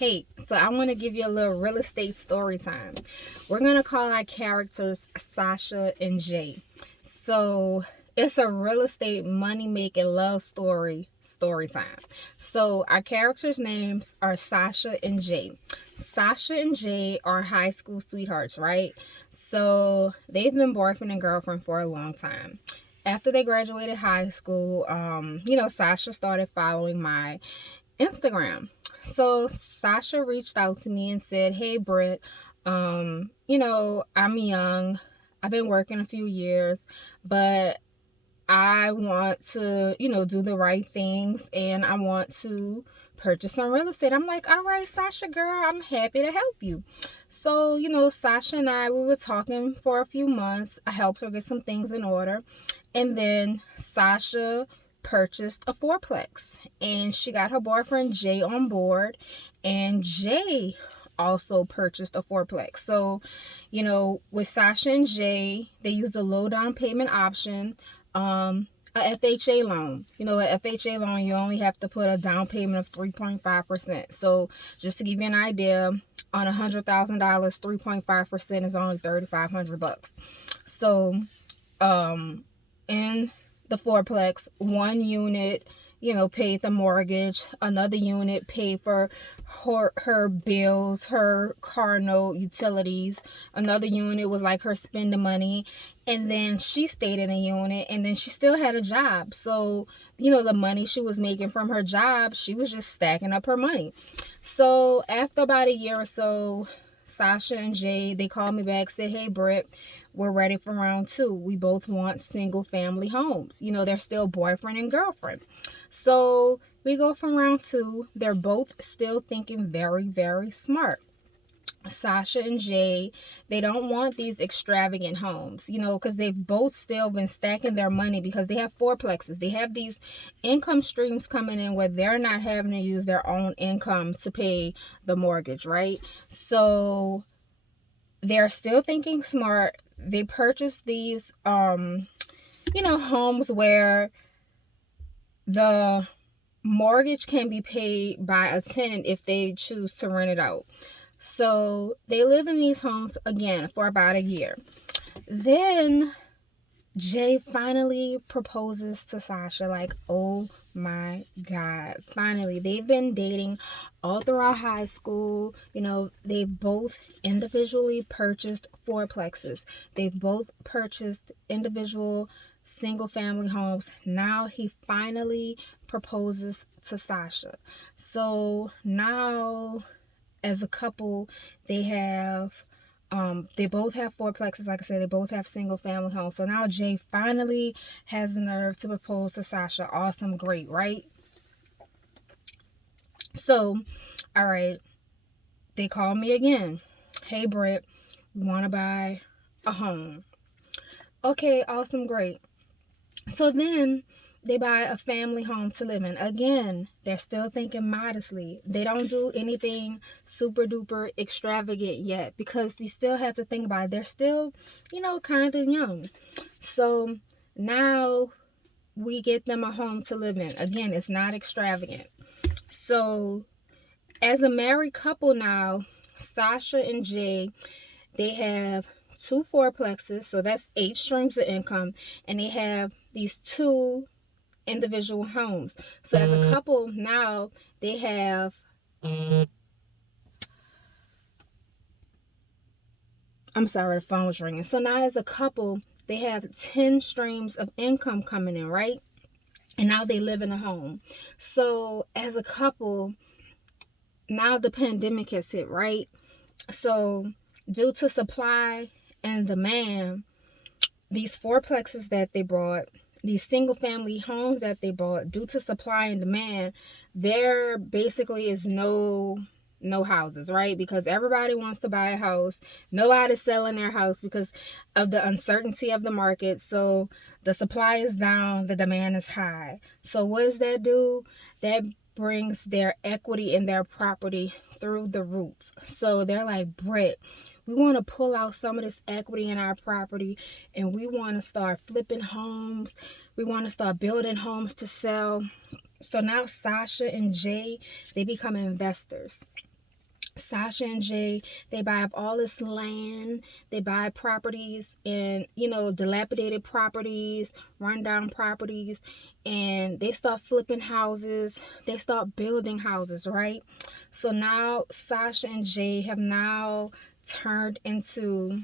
Hey, so I want to give you a little real estate story time. We're going to call our characters Sasha and Jay. So it's a real estate money making love story time. So our characters' names are Sasha and Jay. Sasha and Jay are high school sweethearts, right? So they've been boyfriend and girlfriend for a long time. After they graduated high school, Sasha started following my Instagram. So Sasha reached out to me and said, "Hey Britt, I'm young. I've been working a few years, but I want to, do the right things and I want to purchase some real estate." I'm like, "All right, Sasha girl, I'm happy to help you." So, Sasha and we were talking for a few months. I helped her get some things in order. And then Sasha purchased a fourplex and she got her boyfriend Jay on board, and Jay also purchased a fourplex. So, with Sasha and Jay, they used the low down payment option, a FHA loan. A FHA loan, you only have to put a down payment of 3.5%. So just to give you an idea, on $100,000, 3.5% is only $3,500. So in the fourplex, one unit, paid the mortgage, another unit paid for her bills, her car note, utilities, another unit was like her spending money, and then she stayed in a unit, and then she still had a job. So, the money she was making from her job, she was just stacking up her money. So after about a year or so, Sasha and Jay, they called me back, said, "Hey Britt, we're ready for round two. We both want single family homes." They're still boyfriend and girlfriend. So we go from round two. They're both still thinking very, very smart. Sasha and Jay, they don't want these extravagant homes, because they've both still been stacking their money because they have fourplexes. They have these income streams coming in where they're not having to use their own income to pay the mortgage, right? So they're still thinking smart. They purchased these, homes where the mortgage can be paid by a tenant if they choose to rent it out. So they live in these homes again for about a year. Then Jay finally proposes to Sasha, like, oh my God, finally. They've been dating all throughout high school. They've both individually purchased fourplexes. They've both purchased individual single family homes. Now he finally proposes to Sasha. So now, as a couple, they both have fourplexes. Like I said, they both have single family homes. So now Jay finally has the nerve to propose to Sasha. Awesome, great, right? So, all right, they call me again. "Hey Britt, we want to buy a home." Okay, awesome, great. So then they buy a family home to live in. Again, they're still thinking modestly. They don't do anything super duper extravagant yet because you still have to think about it. They're still, kind of young. So now we get them a home to live in. Again, it's not extravagant. So as a married couple now, Sasha and Jay, they have two fourplexes, so that's 8 streams of income, and they have these two individual homes. So as a couple now, they have, I'm sorry, the phone was ringing. So now as a couple, they have 10 streams of income coming in, right? And now they live in a home. So as a couple, now the pandemic has hit, right? So due to supply and demand, these fourplexes that they bought, these single family homes that they bought, due to supply and demand, there basically is no houses, right? Because everybody wants to buy a house. Nobody's selling their house because of the uncertainty of the market. So the supply is down, the demand is high. So what does that do? That brings their equity in their property through the roof. So they're like, "Britt, we want to pull out some of this equity in our property and we want to start flipping homes. We want to start building homes to sell." So now Sasha and Jay, they become investors. Sasha and Jay, they buy up all this land, they buy properties and, dilapidated properties, rundown properties, and they start flipping houses, they start building houses, right? So now Sasha and Jay have now turned into